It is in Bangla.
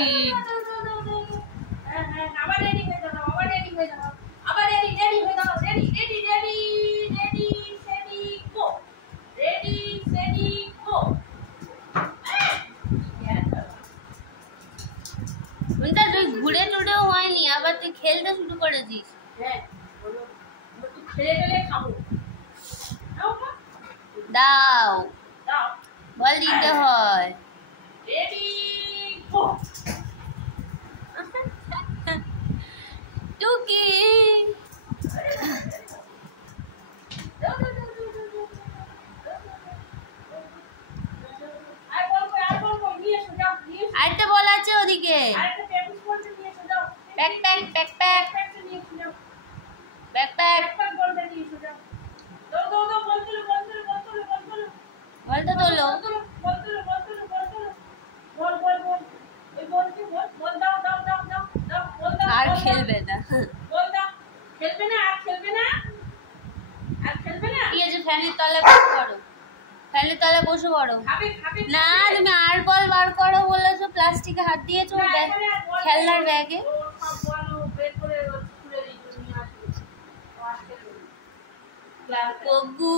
স্পিড। আবার রেডি হয়ে যাও, আবার রেডি হয়ে যাও, আবার রেডি হয়ে যাও, রেডি সেডি গো, রেডি সেডি গো। ওটা তুই ঘুরে টুরেও হয়নি, আবার তুই খেলতে শুরু করেছিস। হ্যাঁ বলো, একটু খেলে খাবো। দাও দাও, বল দিতে হয়। Ready go. টুকি আরেকটা বল আছে ওদিকে। Pack pack pack pack pack pack বলটা তোলো। আর খেলবে না, ঠিক আছে ফ্যানের তলায় বসে পড়ো, ফ্যানের তলায় বসে পড়ো। না তুমি আর বল বার করো বলেছো, প্লাস্টিকে হাত দিয়েছো খেলনার ব্যাগে। গগু